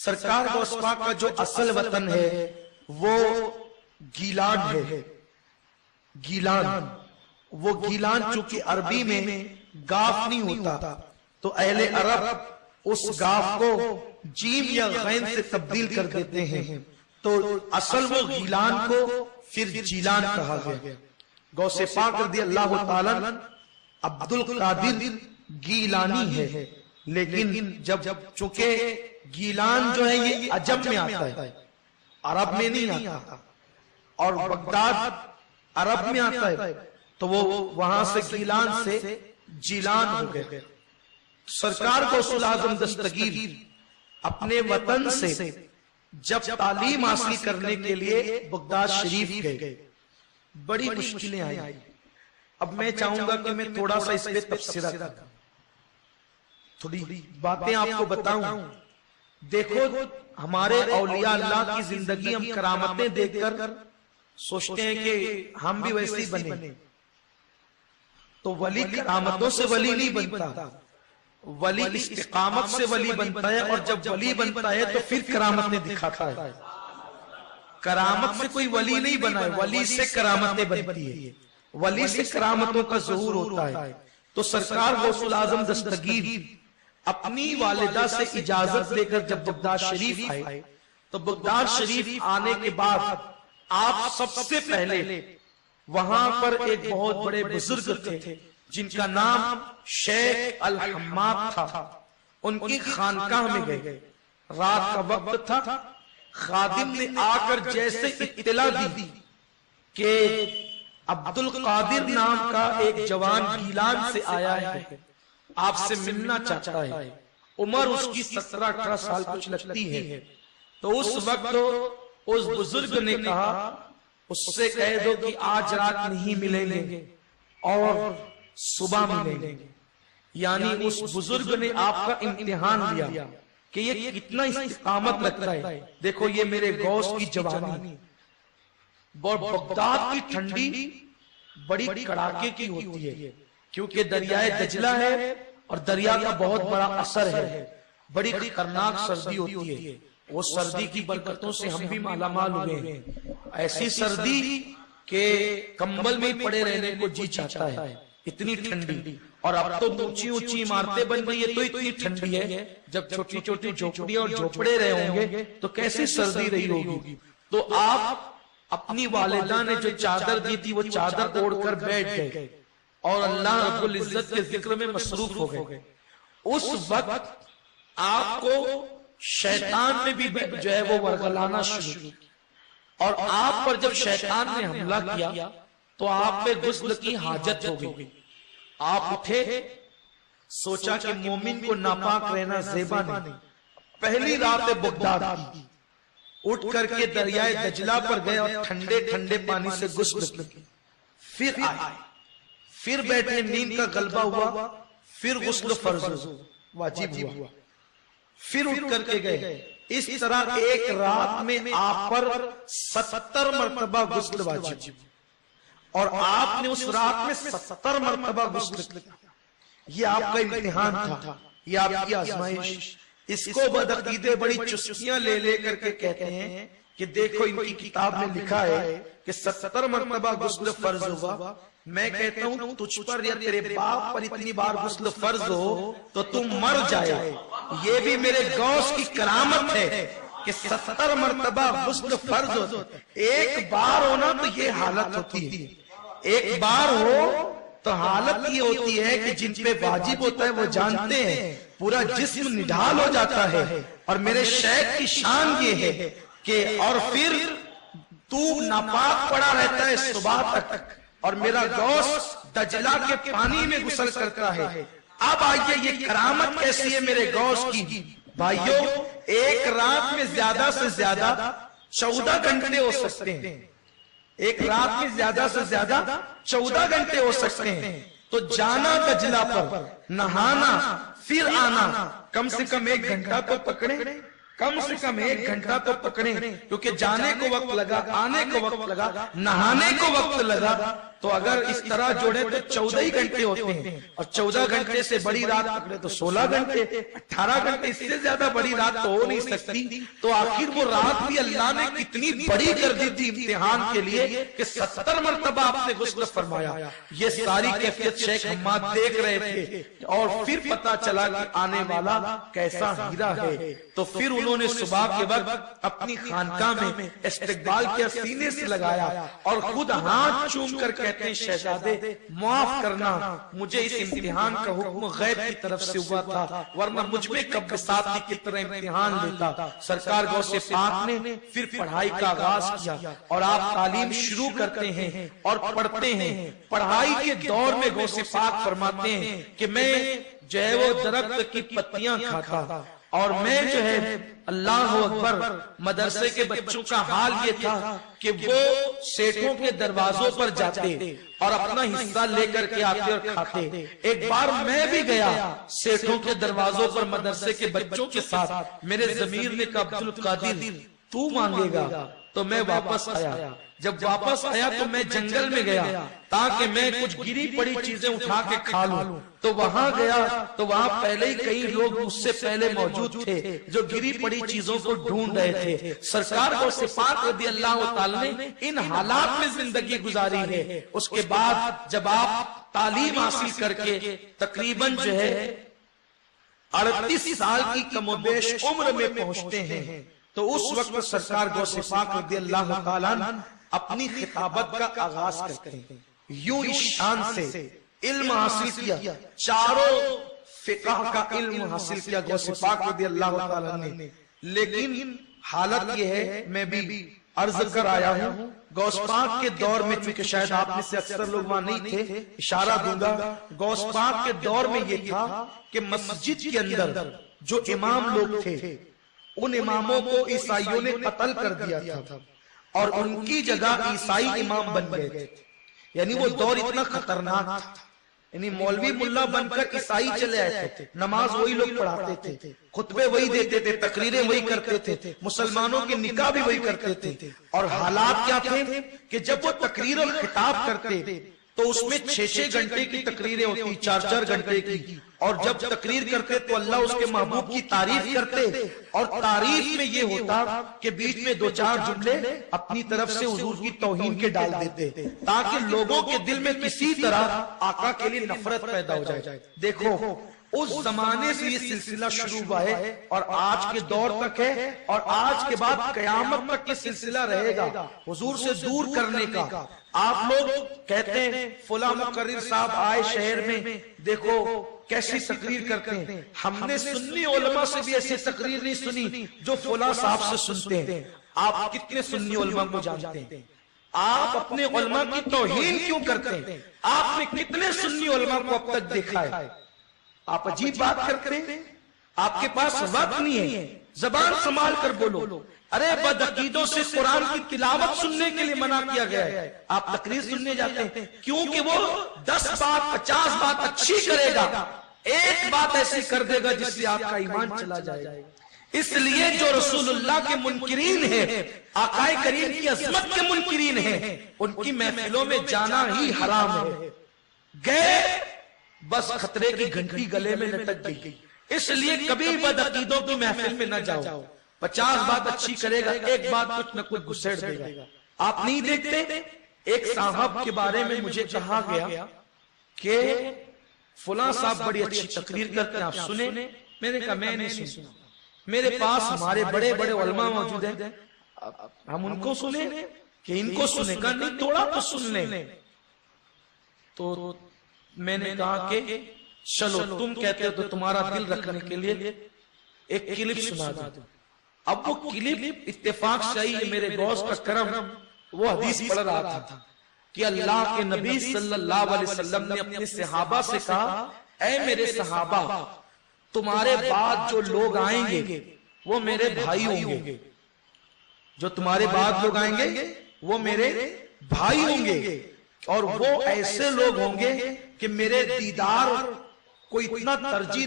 سرکار غوث پاک کا جو اصل وطن ہے وہ گیلان ہے. گیلان، وہ گیلان چونکہ عربی میں گاف نہیں ہوتا تو اہل عرب اس گاف کو جیم یا غین سے تبدیل کر دیتے ہیں، تو اصل وہ گیلان کو پھر جیلان کہا گیا. غوث پاک رضی اللہ تعالیٰ عبد القادر گیلانی ہے، لیکن جب چونکہ گیلان جو ہے یہ عجم میں آتا ہے، عرب میں نہیں آتا، اور بغداد عرب میں آتا ہے، تو وہ وہاں سے گیلان سے جیلان ہو گئے. سرکار غوث الاعظم دستگیر اپنے وطن سے جب تعلیم حاصل کرنے کے لیے بغداد شریف گئے، بڑی مشکلیں آئی. اب میں چاہوں گا کہ میں تھوڑا سا اس پہ تبصرہ کروں، تھوڑی باتیں آپ کو بتاؤں. دیکھو ہمارے اولیاء اللہ کی زندگی ہم کرامتیں دیکھ کر سوچتے ہیں کہ ہم بھی ویسے ہی بنے، تو ولی کرامتوں سے ولی نہیں بنتا، ولی استقامت سے ولی بنتا ہے، اور جب ولی بنتا ہے تو پھر کرامتیں دکھاتا ہے. کرامت سے کوئی ولی نہیں بنا ہے، ولی سے کرامتیں بنتی ہے، ولی سے کرامتوں کا ظہور ہوتا ہے. تو سرکار غوث الاعظم دستگیر اپنی والدہ سے اجازت لے کر جب بغداد شریف آئے، تو بغداد شریف آنے کے بعد آپ سب سے پہلے وہاں پر ایک بہت بڑے بزرگ تھے جن کا نام شیخ الحماد تھا. ان کی خانقاہ میں گئے، رات کا وقت تھا. خادم نے آ کر جیسے اطلاع دی کہ عبد القادر نام کا ایک جوان گیلان سے آیا ہے، آپ سے ملنا چاہتا ہے. عمر اس کی 17-18 سال کچھ لگتی ہے. تو اس وقت اس بزرگ نے کہا اس سے کہہ دو کہ آج رات نہیں ملیں گے اور صبح ملیں گے. یعنی اس بزرگ نے آپ کا امتحان لیا کہ یہ کتنا استقامت رکھتا ہے. دیکھو یہ میرے غوث کی جوانی، بغداد کی ٹھنڈی بڑی کڑاکے کی ہوتی ہے کیونکہ دریائے دجلہ ہے اور دریا کا بہت بڑا اثر ہے، بڑی خطرناک سردی ہوتی ہے. وہ سردی کی برکتوں سے ہم بھی مالا مال ہوئے ہیں. ایسی سردی کہ کمبل میں پڑے رہنے کو جی چاہتا ہے، اتنی ٹھنڈی. اور اب تو اونچی اونچی عمارتیں بن گئی ہے تو اتنی ٹھنڈی ہے، جب چھوٹی چھوٹی جھوپڑی اور جھوپڑے رہے ہوں گے تو کیسی سردی رہی ہوگی. تو آپ اپنی والدہ نے جو چادر دی تھی وہ چادر اوڑھ کر بیٹھ گئے اور اللہ رب العزت کے ذکر میں مصروف ہو گئے. اس وقت آپ کو شیطان نے بھی جو ہے وہ ورغلانا شروع کی، اور آپ پر جب شیطان نے حملہ کیا تو آپ پہ غسل کی حاجت ہو گئی. آپ اٹھے، سوچا کہ مومن کو ناپاک رہنا زیبا نہیں. پہلی رات بغداد کی، اٹھ کر کے دریائے دجلہ پر گئے اور ٹھنڈے ٹھنڈے پانی سے غسل کی. پھر آئے، پھر بیٹھے، نیند کا غلبہ ہوا، پھر غسل فرض واجب ہوا، پھر اٹھ کر کے گئے. اس طرح ایک رات میں آپ پر 70 مرتبہ غسل واجب، اور آپ نے اس رات میں 70 مرتبہ غسل کیا. یہ آپ کا امتحان تھا، یہ آپ کی آزمائش. اس کو بدعقیدے بڑی چسکیاں لے لے کر کے کہتے ہیں کہ دیکھو ان کی کتاب میں لکھا ہے کہ 70 مرتبہ غسل فرض ہوا. میں کہتا ہوں تجھ پر یا تیرے باپ پر اتنی بار غسل فرض ہو تو تم مر جائے. یہ بھی میرے غوث کی کرامت ہے کہ 70 مرتبہ غسل فرض ہو. ایک بار ہونا تو یہ حالت ہوتی ہے، ایک بار ہو تو حالت یہ ہوتی ہے کہ جن پہ واجب ہوتا ہے وہ جانتے ہیں، پورا جسم نڈھال ہو جاتا ہے. اور میرے شیخ کی شان یہ ہے کہ اور پھر تو ناپاک پڑا رہتا ہے صبح تک، اور میرا غوث دجلہ کے پانی میں غسل کرتا ہے. اب آئیے یہ کرامت کیسی ہے میرے غوث کی. بھائیو، ایک رات میں زیادہ سے زیادہ 14 گھنٹے ہو سکتے ہیں، ایک رات میں زیادہ سے زیادہ 14 گھنٹے ہو سکتے ہیں. تو جانا دجلہ پر، نہانا، پھر آنا، کم سے کم 1 گھنٹہ تو پکڑیں، کم سے کم 1 گھنٹہ تو پکڑیں، کیونکہ جانے کو وقت لگا، آنے کو وقت لگا، نہانے کو وقت لگا. تو اگر اس طرح جوڑے تو 14 ہی گھنٹے ہوتے ہیں، اور 14 گھنٹے سے بڑی رات پکڑے تو 16 گھنٹے، 18 گھنٹے، اس سے زیادہ بڑی رات تو ہو نہیں سکتی۔ تو آخر وہ رات بھی اللہ نے کتنی بڑی کر دی تھی امتحان کے لیے کہ 70 مرتبہ آپ نے غسل فرمایا۔ یہ ساری کیفیت شیخ حماد دیکھ رہے تھے، اور پھر پتا چلا کہ آنے والا کیسا ہیرا ہے۔ تو پھر انہوں نے صبح کے وقت اپنی خانقاہ میں استقبال کیا، سینے سے لگایا، اور خود ہاتھ چوم کر کہتے ہیں شہزادے معاف کرنا، مجھے اس امتحان کا حکم غیب کی طرف سے ہوا تھا، ورنہ مجھ میں کب ساتھی کی طرح امتحان لیتا۔ سرکار غوث پاک نے پھر پڑھائی کا آغاز کیا، اور آپ تعلیم شروع کرتے ہیں اور پڑھتے ہیں۔ پڑھائی کے دور میں غوث پاک فرماتے ہیں کہ میں جو ہے وہ درخت کی پتیاں کھاتا، اور میں جو ہے اللہ اکبر، مدرسے کے بچوں کا حال یہ تھا کہ وہ سیٹوں کے دروازوں پر جاتے اور اپنا حصہ لے کر کے آتے اور کھاتے۔ ایک بار میں بھی گیا سیٹوں کے دروازوں پر مدرسے کے بچوں کے ساتھ، میرے ضمیر نے کہا عبد القادر تو مانگے گا، تو میں واپس آیا۔ جب واپس آیا تو میں جنگل میں گیا تاکہ میں کچھ گری پڑی چیزیں اٹھا کے کھا لوں۔ تو وہاں گیا تو وہاں پہلے ہی کئی لوگ مجھ سے پہلے موجود تھے جو گری پڑی چیزوں کو ڈھونڈ رہے تھے۔ سرکار غوث پاک رضی اللہ تعالی نے ان حالات میں زندگی گزاری ہے۔ اس کے بعد جب آپ تعلیم حاصل کر کے تقریباً جو ہے 38 سال کی کم و بیش عمر میں پہنچتے ہیں، تو اس وقت سرکار غوث پاک رضی اللہ تعالیٰ اپنی خطابت کا آغاز کرتے ہیں۔ یوں اس شان سے علم حاصل کیا، چاروں فقہ کا علم حاصل کیا غوث پاک رضی اللہ تعالیٰ نے۔ لیکن حالت یہ ہے، میں بھی عرض کر آیا ہوں، غوث پاک کے دور میں، چونکہ شاید آپ میں سے اکثر لوگ وہاں نہیں تھے، اشارہ دوں گا، غوث پاک کے دور میں یہ تھا کہ مسجد کے اندر جو امام لوگ تھے ان اماموں کو عیسائیوں نے قتل کر دیا تھا، اور ان کی جگہ عیسائی امام بن گئے تھے۔ یعنی وہ دور اتنا خطرناک تھا، یعنی مولوی ملا بن کر عیسائی چلے آئے تھے، نماز وہی لوگ پڑھاتے تھے، خطبے وہی دیتے تھے، تقریریں وہی کرتے تھے، مسلمانوں کے نکاح بھی وہی کرتے تھے۔ اور حالات کیا تھے کہ جب وہ تقریر اور خطاب کرتے تو اس میں 6-6 گھنٹے کی تقریریں ہوتی، 4-4 گھنٹے کی، اور جب تقریر کرتے تو اللہ اس کے محبوب کی تعریف کرتے، اور تعریف میں یہ ہوتا کہ بیچ میں 2-4 جملے اپنی طرف سے حضور کی توہین کے ڈال دیتے تاکہ لوگوں کے دل میں کسی طرح آقا کے لیے نفرت پیدا ہو جائے۔ دیکھو اس زمانے سے یہ سلسلہ شروع ہوا ہے اور آج کے دور تک ہے، اور آج کے بعد قیامت تک یہ سلسلہ رہے گا حضور سے دور کرنے کا۔ آپ لوگ کہتے ہیں فلاں مقرر صاحب آئے شہر میں، دیکھو کیسی تقریر کرتے ہیں۔ ہم نے سنی علماء سے بھی ایسی تقریر نہیں سنی جو فلاں صاحب سے سنتے ہیں۔ آپ کتنے سنی علماء کو جانتے ہیں؟ آپ اپنے علماء کی توہین کیوں کرتے ہیں؟ آپ نے کتنے سنی علماء کو اب تک دیکھا ہے؟ آپ عجیب بات کرتے ہیں، آپ کے پاس وقت نہیں ہے، زبان سنبھال کر بولو۔ ارے بدعقیدوں سے قرآن کی تلاوت سننے کے لیے منع کیا گیا ہے، آپ تقریر سننے جاتے ہیں کیونکہ وہ 10 بات 50 بات اچھی کرے گا، ایک بات ایسی کر دے گا جس سے آپ کا ایمان چلا جائے گا۔ اس لیے جو رسول اللہ کے منکرین ہیں، آقا کریم کی عظمت کے منکرین ہیں، ان کی محفلوں میں جانا ہی حرام ہے۔ گئے بس خطرے کی گھنٹی گلے میں لٹک گئی، اس لیے کبھی بدعقیدوں کی محفل میں نہ جاؤ۔ 50 بات اچھی کرے گا، ایک بات کچھ نہ کچھ گھسیڑ دے گا۔ آپ نہیں دیکھتے ایک صاحب کے بارے میں مجھے کہا گیا کہ فلاں صاحب بڑی اچھی تقریر کرتے ہیں، آپ سنیں؟ میں نے کہا میں نہیں سنا، میرے پاس ہمارے بڑے بڑے علماء موجود ہیں، ہم ان کو سنیں کہ ان کو سنیں؟ کہا نہیں، تھوڑا تو سن لیں۔ تو میں نے کہا کہ چلو تم کہتے ہو تو تمہارا دل رکھنے کے لیے ایک کلپ سنا دو۔ اب وہ کلپ اتفاق سے آئی، میرے غوث کا کرم، وہ حدیث پڑھ رہا تھا کہ اللہ کے نبی صلی اللہ علیہ وسلم نے اپنے صحابہ سے کہا، اے میرے صحابہ، تمہارے بعد جو لوگ آئیں گے وہ میرے بھائی ہوں گے، جو تمہارے بعد لوگ آئیں گے وہ میرے بھائی ہوں گے، اور وہ ایسے لوگ ہوں گے کہ میرے دیدار کو اتنا ترجیح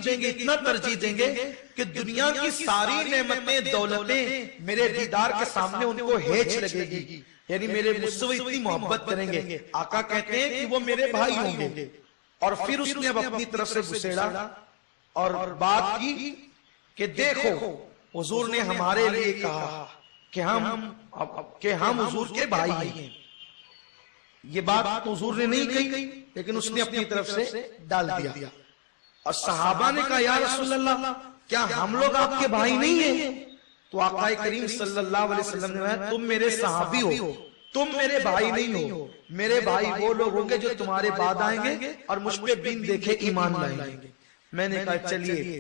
دیں گے کہ دنیا کی ساری نعمتیں دولتیں میرے دیدار کے سامنے ان کو ہیچ لگے گی، یعنی میرے مجھ سے وہ اتنی محبت کریں گے۔ آقا کہتے ہیں کہ وہ میرے بھائی ہوں گے۔ اور پھر اس نے اب اپنی طرف سے گسیڑا اور بات کی کہ دیکھو حضور نے ہمارے لیے کہا کہ ہم حضور کے بھائی ہیں۔ یہ بات حضور نے نہیں کہی، لیکن اس نے اپنی طرف سے ڈال دیا۔ اور صحابہ نے کہا یا رسول اللہ کیا ہم لوگ آپ کے بھائی نہیں ہیں؟ تو آقا کریم صلی اللہ علیہ وسلم نے کہا تم میرے صحابی ہو، تم میرے بھائی نہیں ہو، میرے بھائی وہ لوگ ہوں گے جو تمہارے بعد آئیں گے اور مجھ پہ بن دیکھے ایمان لائیں گے۔ میں نے کہا چلیے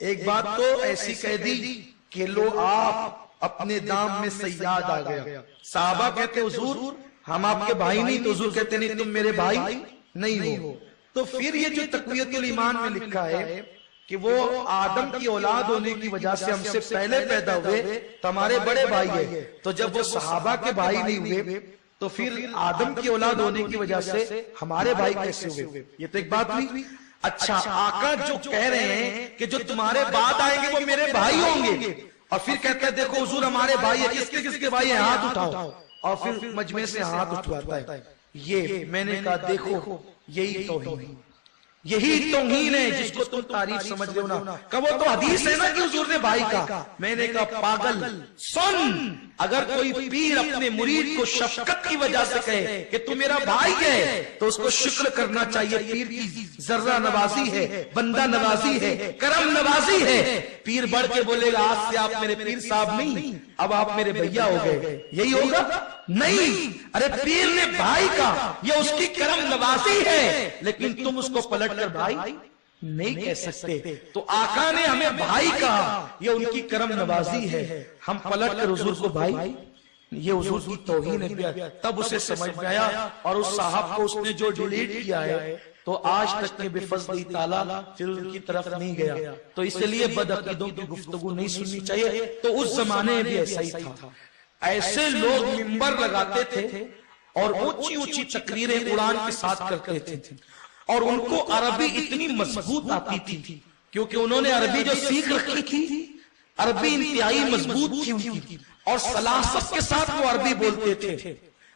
ایک بات تو ایسی کہہ دی کہ لو آپ اپنے دام میں صیاد آ گیا۔ صحابہ کہتے حضور ہم آپ کے بھائی نہیں، تو حضور کہتے نہیں تم میرے بھائی نہیں ہو۔ تو پھر یہ جو تقویت الایمان میں لکھا ہے کہ وہ آدم کی اولاد ہونے کی وجہ سے ہم سے پہلے پیدا ہوئے تو ہمارے بڑے بھائی ہیں، تو جب وہ صحابہ کے بھائی نہیں ہوئے تو پھر آدم کی اولاد ہونے کی وجہ سے ہمارے بھائی کیسے ہوئے؟ یہ تو ایک بات ہوئی۔ اچھا آقا جو کہہ رہے ہیں کہ جو تمہارے بعد آئیں گے وہ میرے بھائی ہوں گے، اور پھر کہتے ہیں دیکھو حضور ہمارے بھائی ہیں، کس کے بھائی ہیں ہاتھ اٹھاؤ، اور پھر مجمع سے ہاتھ اٹھواتا ہے۔ یہ میں نے کہا دیکھو یہی توہین ہے جس کو تم تعریف سمجھ رہے ہو نا، کہ وہ تو حدیث ہے نا کہ حضور نے بھائی کا۔ میں نے کہا پاگل سن، اگر کوئی پیر اپنے مرید کو شفقت کی وجہ سے کہے کہ تو میرا بھائی ہے تو اس کو شکر کرنا چاہیے۔ پیر کی ذرہ نوازی ہے، بندہ نوازی ہے، کرم نوازی ہے۔ پیر بڑھ کے بولے گا آج سے آپ میرے پیر صاحب نہیں، اب آپ میرے بھیا ہو گئے، یہی ہوگا؟ نہیں، ارے پیر نے بھائی کا، یہ اس کی کرم نوازی ہے، لیکن تم اس کو پلٹ کر بھائی نہیں کہہ سکتے۔ تو آقا نے ہمیں بھائی کہا، یہ ان کی کرم نوازی ہے، ہم پلٹ کر حضور کو بھائی، یہ حضور کی توہین ہے۔ تب اسے سمجھ میں آیا، اور اس صاحب کو اس نے جو ڈیلیٹ کیا ہے تو آج تک کے بفضل تعالیٰ پھر ان کی طرف نہیں گیا۔ تو اس لیے بدعقیدوں کی گفتگو نہیں سننی چاہیے۔ تو اس زمانے میں بھی ایسا ہی تھا، ایسے لوگ منبر لگاتے تھے اور اونچی اونچی تقریریں اڑان کے ساتھ کرتے تھے، اور ان کو عربی اتنی مضبوط آتی تھی کیونکہ انہوں نے عربی جو سیکھ رکھی تھی، عربی انتہائی مضبوط تھی ان کی، اور سلاست کے ساتھ وہ عربی بولتے تھے۔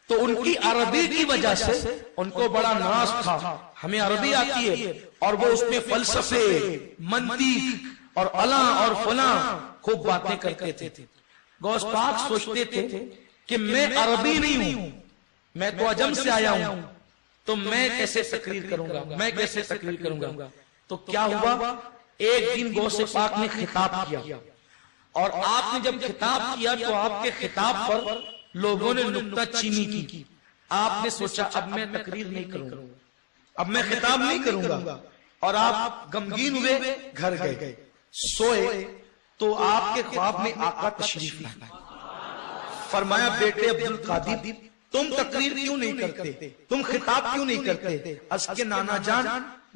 تو ان کی عربی کی وجہ سے ان کو بڑا ناز تھا، ہمیں عربی آتی ہے، اور وہ اس میں فلسفے، منطق اور الاں اور فلاں خوب باتیں کرتے تھے۔ غوث پاک سوچتے تھے کہ میں عربی نہیں ہوں، میں تو عجم سے آیا ہوں، تو میں کیسے تقریر کروں گا؟ تو کیا ہوا؟ ایک دن غوث پاک نے خطاب کیا، اور آپ نے جب خطاب کیا تو آپ کے خطاب پر لوگوں نے نکتہ چینی کی۔ آپ نے سوچا اب میں تقریر نہیں کروں گا، اب میں خطاب نہیں کروں گا، اور آپ غمگین ہوئے، گھر گئے، سوئے۔ تو آپ کے خواب میں آقا تشریف لائے، فرمایا بیٹے عبدالقادر تم تقریر کیوں نہیں کرتے، تم خطاب کیوں نہیں کرتے؟ اس کے نانا جان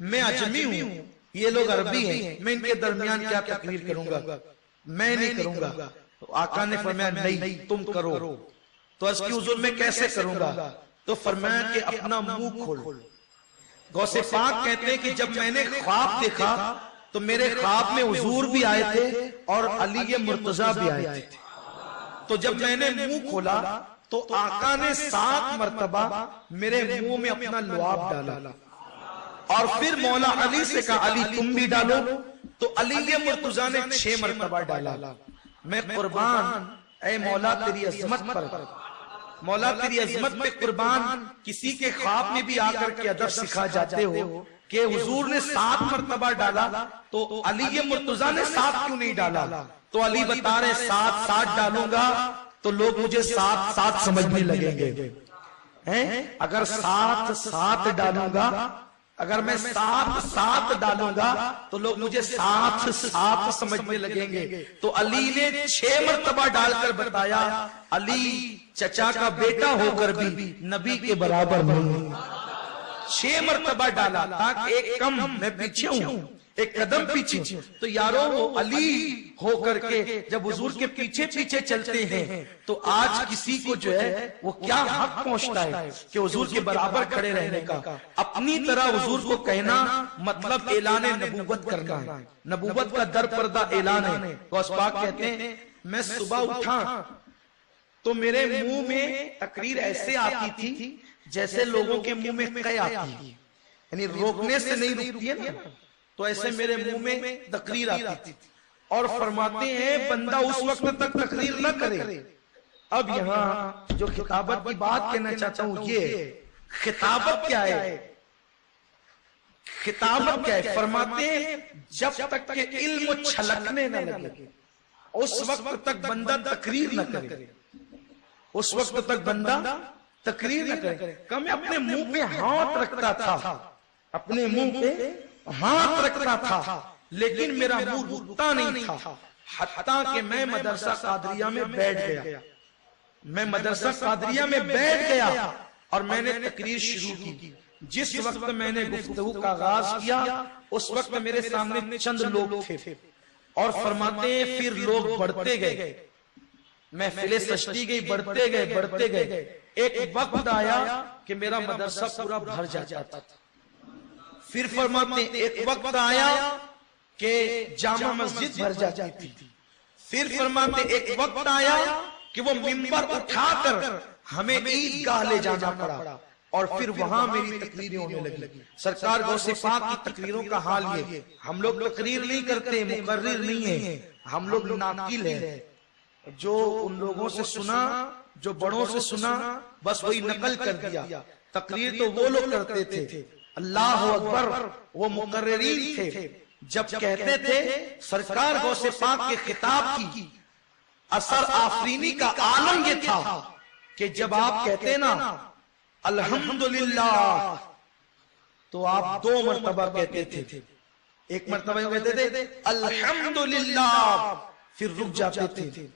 میں عجمی ہوں، یہ لوگ عربی ہیں، میں ان کے درمیان کیا تقریر کروں گا، میں نہیں کروں گا۔ تو آقا نے فرمایا نہیں تم کرو۔ تو اس کی حضور میں کیسے کروں گا؟ تو فرمایا کہ اپنا منہ کھول۔ غوث پاک کہتے ہیں کہ جب میں نے خواب دیکھا تو میرے خواب میں حضور بھی آئے تھے اور علی مرتضیٰ بھی آئے تھے۔ تو جب میں نے منہ کھولا تو آقا نے 7 مرتبہ میرے منہ میں اپنا لعاب ڈالا، اور پھر مولا علی سے کہا علی تم بھی ڈالو، تو علی مرتضیٰ نے 6 مرتبہ ڈالا۔ میں قربان اے مولا تیری عظمت پر، مولا تیری عظمت پہ قربان، کسی کے خواب میں بھی آ کر کے ادب سکھا جاتے ہو کہ حضور نے 7 مرتبہ ڈالا تو علی مرتضیٰ نے 7 کیوں نہیں ڈالا؟ تو علی بتا رہے 7 ڈالوں گا تو لوگ مجھے 7 سمجھنے لگیں گے، اگر 7 ڈالوں گا، اگر میں 7 ڈالوں گا تو لوگ مجھے 7 سمجھنے لگیں گے۔ تو علی نے 6 مرتبہ ڈال کر بتایا علی چچا کا بیٹا ہو کر بھی نبی کے برابر نہیں، 6 مرتبہ ڈالا تاکہ ایک کم میں پیچھے ہوں، ایک قدم پیچھے. تو یارو وہ علی ہو کر کے جب حضور کے پیچھے پیچھے چلتے ہیں تو آج کسی کو جو ہے وہ کیا حق پہنچتا ہے کہ حضور کے برابر کھڑے رہنے کا. اپنی طرح حضور کو کہنا مطلب اعلان نبوت کرنا ہے. نبوت کا در پردہ اعلان ہے. غوث پاک کہتے ہیں میں صبح اٹھا تو میرے منہ میں تقریر ایسے آتی تھی جیسے لوگوں کے منہ میں قے آتی ہے, یعنی روکنے سے نہیں رکتی ہے نا, تو ایسے میرے منہ میں تقریر آتی تھی. اور فرماتے ہیں بندہ اس وقت تک تقریر نہ کرے. اب یہاں جو خطابت کی بات کہنا چاہتا ہوں یہ خطابت کیا ہے, خطابت کیا ہے. فرماتے ہیں جب تک کہ علم چھلکنے نہ لگے اس وقت تک بندہ تقریر نہ کرے. اس وقت تک بندہ تقریر نہ کرے. کہ میں اپنے منہ پہ ہاتھ رکھتا تھا, اپنے منہ پہ ہاتھ رکھتا تھا, لیکن میرا منہ رکتا نہیں تھا حتیٰ کہ میں مدرسہ قادریہ میں بیٹھ گیا. میں مدرسہ قادریہ میں بیٹھ گیا اور میں نے تقریر شروع کی. جس وقت میں نے گفتگو کا آغاز کیا اس وقت میرے سامنے چند لوگ تھے اور فرماتے ہیں پھر لوگ بڑھتے گئے, محفلیں سجتی گئی, بڑھتے گئے. ایک وقت آیا کہ میرا مدرسہ پورا بھر جاتا تھا. پھر فرماتے ہیں ایک وقت آیا کہ جامع مسجد بھر جاتی تھی. پھر فرماتے ہیں ایک وقت آیا کہ وہ منبر اٹھا کر ہمیں عیدگاہ لے جانا پڑا اور پھر وہاں میری تقریریں ہونے لگی. سرکار غوث پاک کی تقریروں کا حال یہ, ہم لوگ تقریر نہیں کرتے, مقرر نہیں ہیں, ہم لوگ ناقل ہیں. جو ان لوگوں سے سنا, جو بڑوں سے سنا, بس وہی نقل کر دیا. تقریر تو وہ لوگ کرتے تھے, اللہ اکبر, وہ مقررین تھے. جب کہتے تھے سرکار غوث پاک کے خطاب کی اثر آفرینی کا عالم یہ تھا کہ جب آپ کہتے نا الحمدللہ تو آپ 2 مرتبہ کہتے تھے. ایک مرتبہ کہتے تھے الحمدللہ, پھر رک جاتے تھے,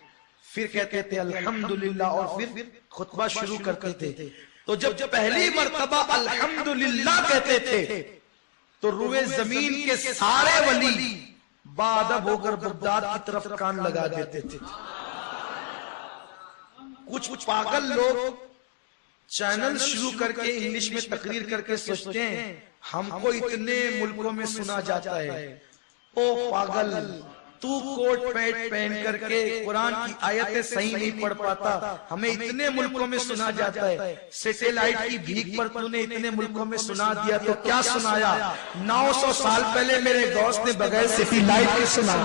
پھر کہتے تھے الحمدللہ اور پھر خطبہ شروع کرتے تھے. تو جب پہلی مرتبہ الحمدللہ کہتے تھے تو روئے زمین کے سارے ولی بادب ہو کر بغداد کی طرف کان لگا دیتے تھے. کچھ پاگل لوگ چینل شروع کر کے انگلش میں تقریر کر کے سوچتے ہیں ہم کو اتنے ملکوں میں سنا جاتا ہے. او پاگل, تو کوٹ پینٹ پہن کر کے قرآن کی آیتیں صحیح نہیں پڑھ پاتا, ہمیں اتنے ملکوں میں سنا جاتا ہے. سیٹلائٹ کی بھیک پر تو نے اتنے ملکوں میں سنا دیا تو کیا سنایا؟ 900 سال پہلے میرے غوث نے بغیر سیٹلائٹ کے سنا,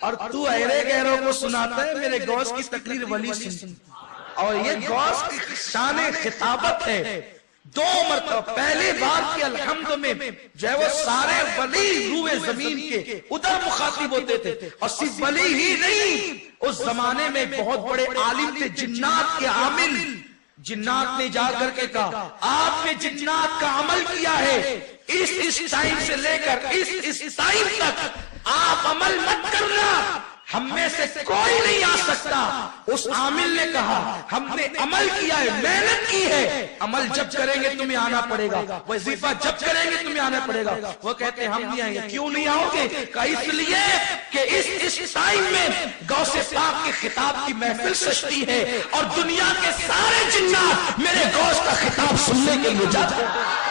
اور تو ایرے گہروں کو سناتا ہے میرے غوث کی تقریر ولی سن. اور یہ غوث کی شان خطابت ہے. 2 مرتبہ پہلی بار کی الحمد میں جو ہے وہ سارے ولی روئے زمین کے ادھر مخاطب ہوتے تھے. اور صرف ولی ہی نہیں, اس زمانے میں بہت بڑے عالم تھے, جنات کے عامل. جنات نے جا کر کے کہا آپ نے جنات کا عمل کیا ہے, اس ٹائم سے لے کر اس ٹائم تک آپ عمل مت کرنا, ہم میں سے کوئی نہیں آ سکتا. اس عامل نے کہا ہم نے عمل کیا ہے, محنت کی ہے, عمل جب کریں گے تمہیں آنا پڑے گا, وظیفہ جب کریں گے تمہیں آنا پڑے گا. وہ کہتے ہیں ہم نہیں آئیں گے. کیوں نہیں آؤ گے؟ کہ اس لیے کہ اس ٹائم میں غوث پاک کے خطاب کی محفل سجتی ہے اور دنیا کے سارے جنات میرے غوث کا خطاب سننے کے لیے جاتے ہیں.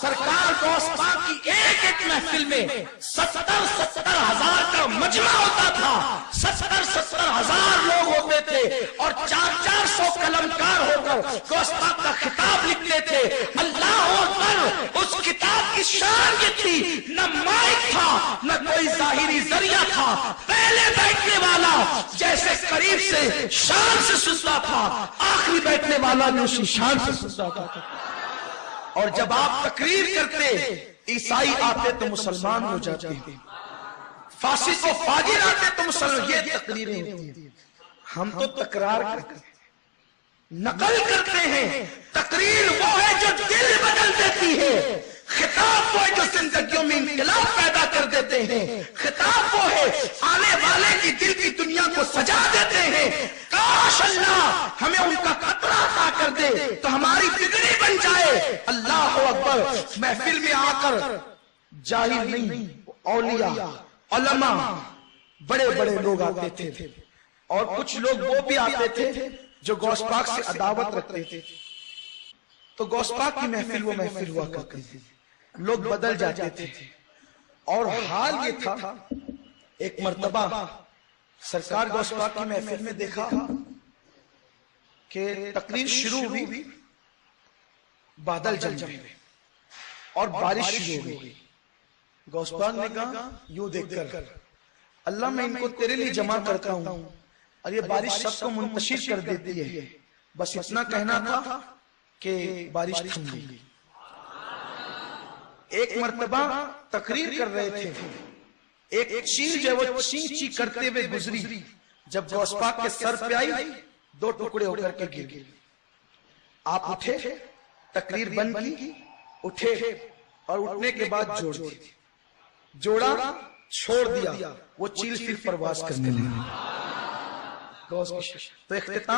سرکار غوث پاک کی ایک محفل میں 70 ہزار کا مجمع ہوتا تھا, 70 ہزار لوگ ہوتے تھے اور 400 قلمکار ہو کر غوث پاک کا خطاب لکھتے تھے. اللہ اکبر, اس کتاب کی شان یہ تھی, نہ مائک تھا نہ کوئی ظاہری ذریعہ تھا. پہلے بیٹھنے والا جیسے قریب سے شان سے سنتا تھا, آخری بیٹھنے والا بھی اسی شان سے سنتا تھا. اور جب آپ تقریر کرتے عیسائی آتے تو مسلمان ہو جاتے ہیں, فاسق و فاجر آتے تو مسلمان. یہ تقریریں ہوتی ہیں. ہم تو تکرار کرتے ہیں, نقل کرتے ہیں. تقریر وہ ہے جو دل بدل دیتی ہے, خطاب وہ ہے جو زندگیوں میں انقلاب پیدا کر دیتے ہیں. خطاب وہ ہے آنے والے کی دل کی دنیا کو سجا دیتے ہیں. کاش اللہ ہمیں ان کا قطرہ عطا کر دے تو ہماری بگڑی بن جائے. اللہ اکبر. محفل میں آ کر جاہل نہیں، اولیاء علماء بڑے بڑے لوگ آتے تھے، اور کچھ لوگ وہ بھی آتے تھے جو غوث پاک سے عداوت رکھتے تھے. تو غوث پاک کی محفل وہ محفل ہوا کرتی تھی، لوگ بدل جاتے تھے. اور حال یہ تھا، ایک مرتبہ سرکار غوث پاک کی محفل میں دیکھا کہ تقریر شروع ہوئی، بادل جم گئے اور بارش شروع ہو گئی. غوث پاک نے کہا یوں دیکھ کر، اللہ میں ان کو تیرے لیے جمع کرتا ہوں اور یہ بارش سب کو منتشر کر دیتی ہے. بس اتنا کہنا تھا کہ بارش تھم گئی. ایک مرتبہ تقریر کر رہے تھے، ایک چیل جو وہ چین چی کرتے ہوئے گزری، جب غوث پاک کے سر پہ آئی 2 ٹکڑے ہو کر کے گر گئے. آپ اٹھے، تقریر بند کی، اٹھے اور اٹھنے کے بعد جوڑا چھوڑ دیا، وہ چیل پھر پرواز کرنے لگی. تو اختتام